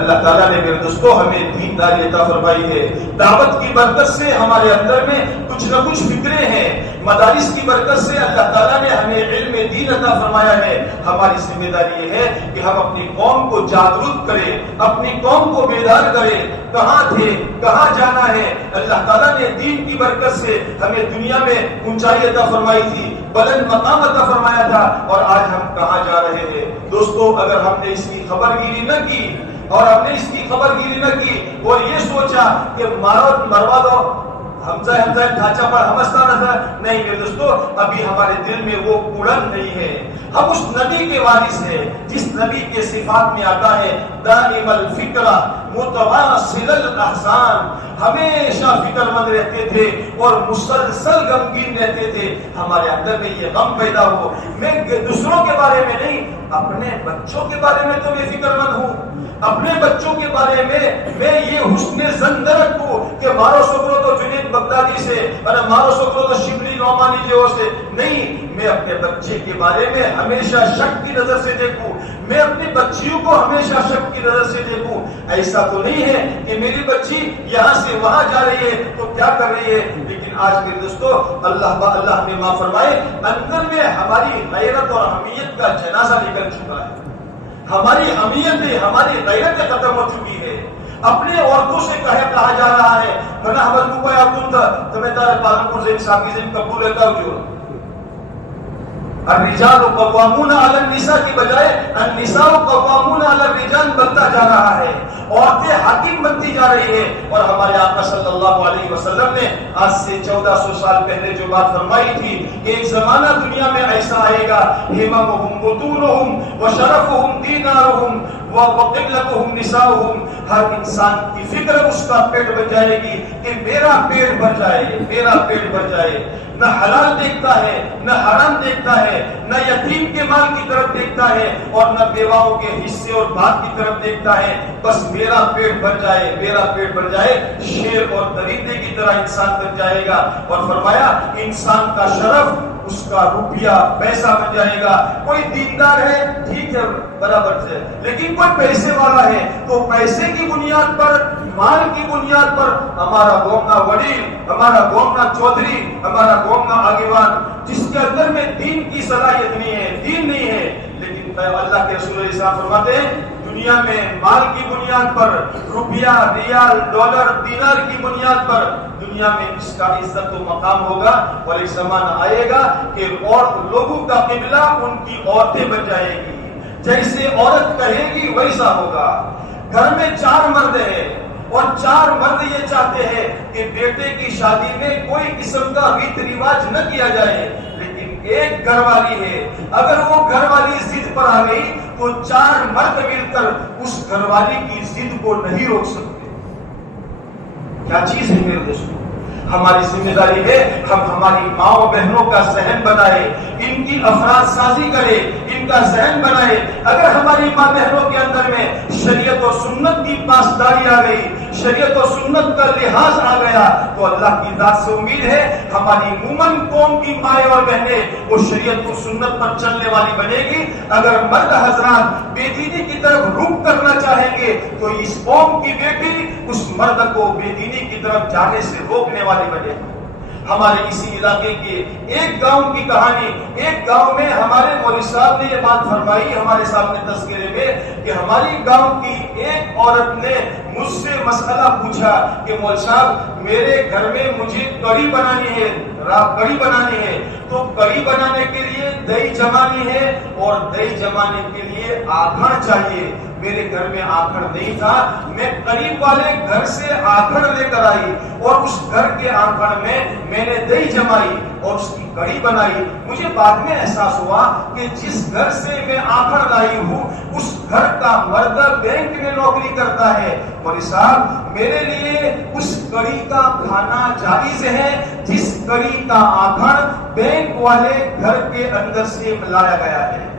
اللہ تعالیٰ نے میرے دوستو ہمیں دینداری عطا فرمائی ہے۔ دعوت کی برکت سے ہمارے اندر میں کچھ نہ کچھ فکریں ہیں، مدارس کی برکت سے اللہ تعالیٰ نے ہمیں علم دین عطا فرمایا ہے۔ ہماری ذمہ داری یہ ہے کہ ہم اپنی قوم کو جاگرک کریں، اپنی قوم کو بیدار کریں، کہاں تھے، کہاں جانا ہے۔ اللہ تعالیٰ نے دین کی برکت سے ہمیں دنیا میں اونچائی عطا فرمائی تھی، بلند مقام عطا فرمایا تھا، اور آج ہم کہاں جا رہے ہیں۔ دوستو، اگر ہم نے اس کی خبر گیری نہ کی اور ہم نے اس کی خبر گیری نہ کی اور یہ سوچا کہ مروا دو حمزہ ڈھانچہ پر ہمستا نظر نہیں، میرے دوستو ابھی ہمارے دل میں وہ اڑن نہیں ہے۔ ہم اس نبی کے وارث ہیں جس نبی کے صفات میں آتا ہے دائم الفکرہ متواصل الاحسان، ہمیشہ فکر مند رہتے تھے اور مسلسل غمگین رہتے تھے۔ ہمارے اندر میں یہ غم پیدا ہو، میں دوسروں کے بارے میں نہیں، اپنے بچوں کے بارے میں تو میں فکر مند ہوں، اپنے بچوں کے بارے میں یہ حسن زن رکھوں کہ مارو سکرو تو جنید بغدادی سے اور مارو سکرو تو شبلی نعمانی جو سے نہیں، میں اپنے بچے کے بارے میں ہمیشہ شک کی نظر سے دیکھوں، میں اپنی بچیوں کو ہمیشہ شک کی نظر سے دیکھوں۔ ایسا تو نہیں ہے کہ میری بچی یہاں سے وہاں جا رہی ہے تو کیا کر رہی ہے، لیکن آج کے دوستو اللہ نے معاف فرمائے اندر میں ہماری غیرت اور حمیت کا جنازہ نکل چکا ہے، ہماری حمیتیں، ہماری غیرتیں ختم ہو چکی ہے۔ اپنے عورتوں سے کہا جا رہا ہے میں حمد کو یا تم تھا تمہیں پالنپور سے ساکیزم قبول رہتا ہوں جو الرجال قوامون علی النساء کی بجائے النساء قوامون علی الرجال بنتا جا رہا ہے، عورتیں حاکم بنتی جا رہی ہے۔ اور ہمارے آقا صلی اللہ علیہ وسلم نے آج سے 1400 سال پہلے جو بات فرمائی تھی کہ ایک زمانہ دنیا میں ایسا آئے گا ہممہم بطونہم وشرفہم دینارہم وقلتہم نساؤہم، ہر انسان کی فکر اس کا پیٹ بن جائے گی، کہ میرا پیٹ بھر جائے، میرا پیٹ بھر جائے، نہ حلال دیکھتا ہے، نہ حرام دیکھتا ہے، نہ یتیم کے مال کی طرف دیکھتا ہے اور نہ بیواؤں کے حصے اور بات کی طرف دیکھتا ہے، بس میرا پیٹ بھر جائے، میرا پیٹ بھر جائے، شیر اور درندے کی طرح انسان بن جائے گا۔ اور فرمایا انسان کا شرف اس کا روپیہ پیسہ بن جائے گا۔ کوئی دیندار ہے ٹھیک ہے برابر سے، لیکن کوئی پیسے والا ہے تو پیسے کی بنیاد پر، مال کی بنیاد پر ہمارا قوم کا وڈیل، ہمارا قوم کا چودھری، ہمارا قوم کا آگیوان جس کے اندر میں دین کی صلاحیت نہیں ہے، دین نہیں ہے، لیکن اللہ کے رسول السلام فرماتے ہیں دنیا میں مال کی بنیاد پر، روپیہ، ریال، ڈالر، دینار کی بنیاد پر دنیا میں اس کا عزت و مقام ہوگا، اور ایک زمانہ آئے گا کہ اور لوگوں کا قبلہ ان کی عورتیں بن جائے گی، جیسے عورت کہے گی ویسا ہوگا۔ گھر میں 4 مرد ہیں اور 4 مرد یہ چاہتے ہیں کہ بیٹے کی شادی میں کوئی قسم کا ریت رواج نہ کیا جائے، لیکن ایک گھر والی ہے، اگر وہ گھر والی ضد پر آ گئی تو 4 مرد مل کر اس گھر والی کی ضد کو نہیں روک سکتے۔ کیا چیز ہے میرے دوستوں؟ ہماری ذمہ داری ہے ہم ہماری ماؤں بہنوں کا ذہن بنائے، ان کی افراد سازی کرے، ان کا ذہن بنائے۔ اگر ہماری ماں بہنوں کے اندر میں شریعت و سنت کی پاسداری آ گئی، شریعت و سنت کا لحاظ آ گیا، تو اللہ کی ذات سے امید ہے ہماری مومن قوم کی مائیں اور بہنیں وہ شریعت و سنت پر چلنے والی بنے گی۔ اگر مرد حضرات بے دینی کی طرف رخ کرنا چاہیں گے تو اس قوم کی بیٹی اس مرد کو بے دینی کی طرف جانے سے روکنے والی بنے گی۔ ہمارے اسی علاقے کے ایک گاؤں کی کہانی، ایک گاؤں میں ہمارے مولوی صاحب نے یہ بات فرمائی ہمارے سامنے تذکرے میں کہ ہماری گاؤں کی ایک عورت نے مجھ سے مسئلہ پوچھا کہ مولوی صاحب میرے گھر میں مجھے کڑی بنانی ہے، کڑی بنانی ہے، تو کڑی بنانے کے لیے دہی جمانی ہے اور دہی جمانے کے لیے آکھڑ چاہیے۔ میرے گھر میں آکھڑ نہیں تھا، میں قریب والے گھر سے آکھڑ لے کر آئی اور اس گھر کے آکھڑ میں نے دہی جمائی اور اس کی کڑی بنائی۔ مجھے بعد میں احساس ہوا کہ جس گھر سے میں آکھڑ لائی ہوں اس گھر کا مرد بینک میں نوکری کرتا ہے۔ مولوی صاحب میرے لیے اس کڑی کا کھانا جائز ہے جس کڑی کا آکھڑ بینک والے گھر کے اندر سے لایا گیا ہے۔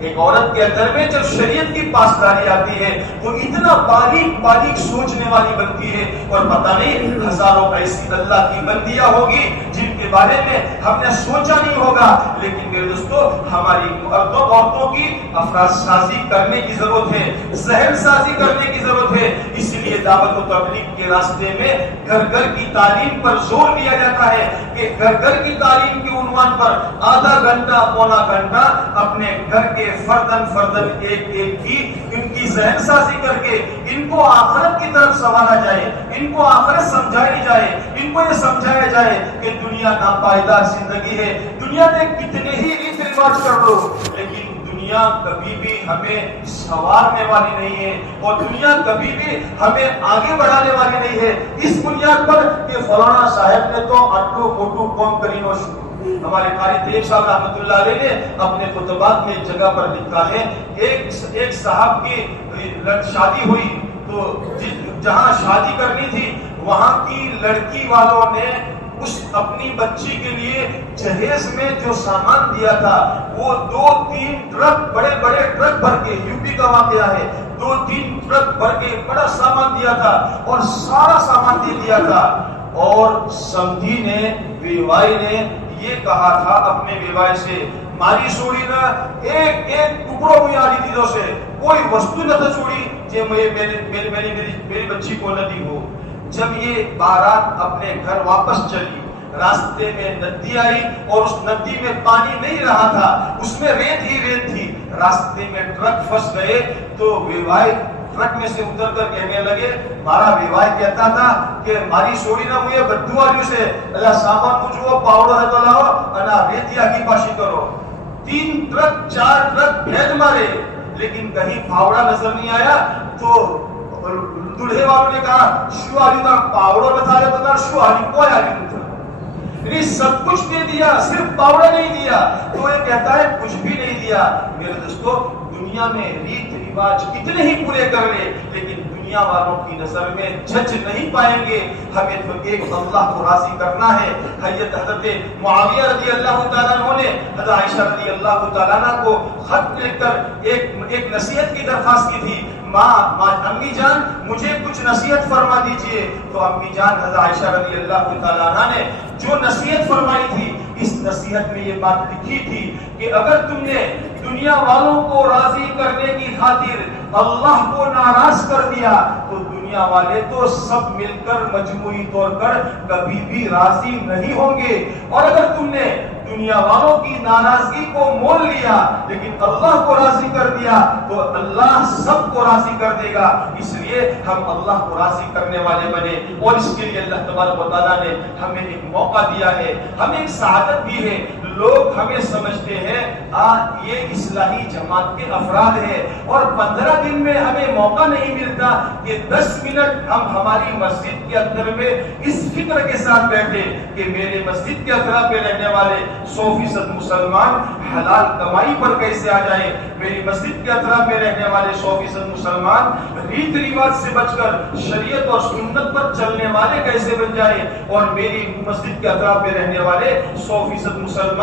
ایک عورت کے اندر میں جب شریعت کی پاسداری آتی ہے تو اتنا باریک باریک سوچنے والی بنتی ہے، اور پتہ نہیں ہزاروں ایسی اللہ کی بندیاں ہوگی جن کے بارے میں ہم نے سوچا نہیں ہوگا۔ لیکن میرے دوستو ہماری مردوں عورتوں کی افراد سازی کرنے کی ضرورت ہے، ذہن سازی کرنے کی ضرورت ہے۔ اسی لیے دعوت و تبلیغ کے راستے میں گھر گھر کی تعلیم پر زور دیا جاتا ہے کہ گھر گھر کی تعلیم کے عنوان پر آدھا گھنٹہ پونا گھنٹہ اپنے گھر کے فردن ایک ایک ان کی ذہن سازی کر کے ان کو آخرت کی طرف سنوارا جائے، ان کو آخرت سمجھائی جائے، ان کو یہ سمجھایا جائے کہ دنیا ناپائیدار زندگی ہے، دنیا میں کتنے ہی ریت رواج کر لو لیکن دنیا کبھی بھی ہمیں سنوارنے والی نہیں ہے اور دنیا کبھی بھی ہمیں آگے بڑھانے والی نہیں ہے۔ اس بنیاد پر کہ فلانا صاحب نے تو اٹو موٹو قوم کرینو شروع، ہمارے قاری طیب صاحب رحمۃ اللہ علیہ نے اپنے خطبات میں ایک جگہ پر لکھا ہے، ایک صاحب کی شادی ہوئی تو جہاں شادی کرنی تھی وہاں کی لڑکی والوں نے اس اپنی بچی کے لیے جہیز میں جو سامان دیا تھا وہ 2-3 ٹرک بڑے بڑے ٹرک بھر کے، یوپی کا واقعہ ہے، 2-3 ٹرک بھر کے بڑا سامان دیا تھا اور سارا سامان دے دیا تھا، اور سمدھی نے بیوائی نے یہ کہا تھا اپنے بیوائی سے ماری سوڑی نہ ایک ایک ٹکڑوں میں آلی دیدوں سے کوئی وستو نہ تھا چھوڑی جو میری بچی کو نہ دی ہو۔ جب یہ بارات اپنے گھر واپس چلی راستے میں ندی آئی اور اس ندی میں پانی نہیں رہا تھا، اس میں ریت ہی ریت تھی، راستے میں ٹرک پھنس گئے تو بیوائی ٹرک میں سے اتر کر کہنے لگے، مارا بیوائی کہتا تھا کہ ماری سوڑی نہ مجھے بدو والیوں سے اللہ سامان مجھو وہ پاوڑو ہے تو لاؤ انا ریتیا کی پاشی کرو۔ 3 ٹرک 4 ٹرک بھید مارے لیکن کہیں پاوڑا نظر نہیں آیا، تو دلہے والوں نے کہا شو آلی کا پاوڑو نہ تھا تو شو آلی کوئی آلی نہیں تھا، یعنی سب کچھ دے دیا صرف پاوڑا نہیں دیا، تو یہ کہتا ہے کچھ بھی نہیں دیا۔ میرے دوستو دنیا میں ریت رواج کتنے ہی پورے کر لے لیکن دنیا دنیا والوں کی نظر میں جج نہیں پائیں گے. ہمیں تو ایک اللہ کو راضی کرنا ہے. حضرت معاویہ رضی اللہ تعالیٰ عنہ نے حضرت عائشہ رضی اللہ تعالیٰ عنہ کو خط لکھ کر ایک نصیحت کی درخواست کی تھی. امی جان مجھے کچھ نصیحت فرما دیجئے. تو امی جان حضرت عائشہ رضی اللہ تعالیٰ عنہ نے جو نصیحت فرمائی تھی, اس نصیحت میں یہ بات لکھی تھی کہ اگر تم نے دنیا والوں کو راضی کرنے کی خاطر اللہ کو ناراض کر دیا تو دنیا والے تو سب مل کر مجموعی طور پر کبھی بھی راضی نہیں ہوں گے. اور اگر تم نے دنیا والوں کی ناراضگی کو مول لیا لیکن اللہ کو راضی کر دیا تو اللہ سب کو راضی کر دے گا. اس لیے ہم اللہ کو راضی کرنے والے بنے, اور اس کے لیے اللہ تبارک و تعالیٰ نے ہمیں ایک موقع دیا ہے, ہمیں ایک سعادت دی ہے. لوگ ہمیں سمجھتے ہیں یہ اصلاحی جماعت کے افراد ہیں, اور 15 دن میں ہمیں موقع نہیں ملتا کہ 10 منٹ ہم ہماری مسجد کے اندر میں اس فکر کے ساتھ بیٹھے کہ میرے مسجد کے اطراف میں رہنے والے 100% مسلمان حلال کمائی پر کیسے آ جائیں, میری مسجد کے اطراف میں رہنے والے 100% مسلمان ریت رواج سے بچ کر شریعت اور سنت پر چلنے والے کیسے بن جائیں, اور میری مسجد کے اطراف میں رہنے والے 100% مسلمان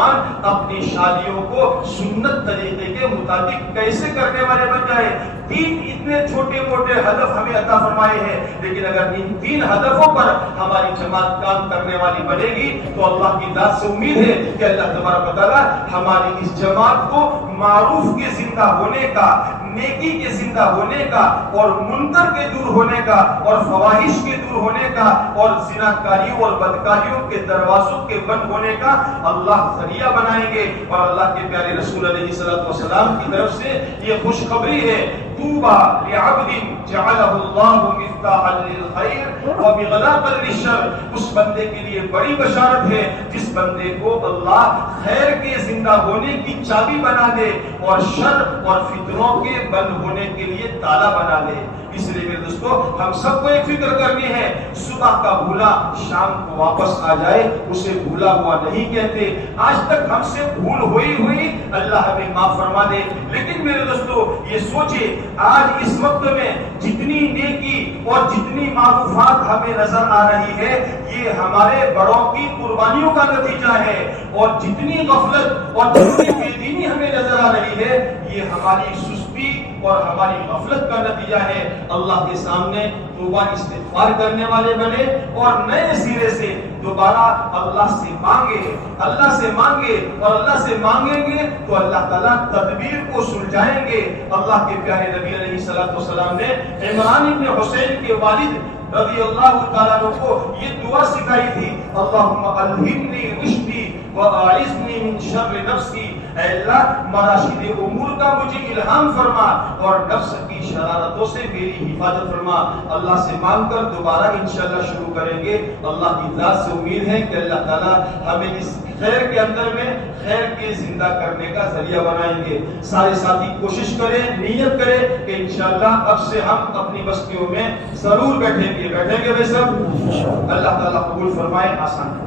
اپنی شادیوں کو سنت طریقے کے مطابق کیسے کرنے والے بن جائے. 3 اتنے چھوٹے موٹے ہدف ہمیں عطا فرمائے ہیں, لیکن اگر ان 3 ہدفوں پر ہماری جماعت کام کرنے والی بنے گی تو اللہ کی ذات سے امید ہے کہ اللہ تبارک و تعالیٰ ہماری اس جماعت کو معروف کے زندہ ہونے کا, نیکی کے زندہ ہونے کا, اور منکر کے دور ہونے کا, اور فواحش کے دور ہونے کا, اور زناکاریوں اور بدکاریوں کے دروازوں کے بند ہونے کا اللہ ذریعہ بنائیں گے. اور اللہ کے پیارے رسول علیہ الصلوۃ والسلام کی طرف سے یہ خوشخبری ہے, طوبى لعبد جعلہ اللہ مفتاحا للخیر ومغلاقا للشر. اس بندے کے لیے بڑی بشارت ہے جس بندے کو اللہ خیر کے زندہ ہونے کی چابی بنا دے اور شر اور فتنوں کے بند ہونے کے لیے تالا بنا دے. اس لیے میرے دوستو ہم سب کو ایک فکر کرنی ہے, صبح کا بھولا شام کو واپس آ جائے اسے بھولا ہوا نہیں کہتے. آج تک ہم سے بھول ہوئی اللہ ہمیں معاف فرما دے. لیکن میرے دوستو یہ سوچے آج اس وقت میں جتنی نیکی اور جتنی معروفات ہمیں نظر آ رہی ہے یہ ہمارے بڑوں کی قربانیوں کا نتیجہ ہے, اور جتنی غفلت اور جتنی بے دینی ہمیں نظر آ رہی ہے یہ ہماری سستی اور ہماری غفلت کا نتیجہ ہے. اللہ کے سامنے توبہ استغفار کرنے والے بنے اور نئے سرے سے دوبارہ اللہ سے مانگے اور اللہ سے مانگیں گے تو اللہ تعالیٰ تدبیر کو سلجھائیں گے. اللہ کے پیارے نبی علیہ الصلوۃ والسلام نے عمران ابن حسین کے والد رضی اللہ تعالیٰ عنہ کو یہ دعا سکھائی تھی, اللہم الہمنی رشدی واعذنی من شر نفسی. اے اللہ مراشد امور کا مجھے الہام فرما اور نفس کی شرارتوں سے میری حفاظت فرما. اللہ سے مانگ کر دوبارہ انشاءاللہ شروع کریں گے. اللہ کی ذات سے امید ہے کہ اللہ تعالیٰ ہمیں اس خیر کے اندر میں خیر کے زندہ کرنے کا ذریعہ بنائیں گے. سارے ساتھی کوشش کریں, نیت کریں کہ انشاءاللہ اب سے ہم اپنی بستیوں میں ضرور بیٹھیں گے بھائی سب. اللہ تعالیٰ قبول فرمائے, آسان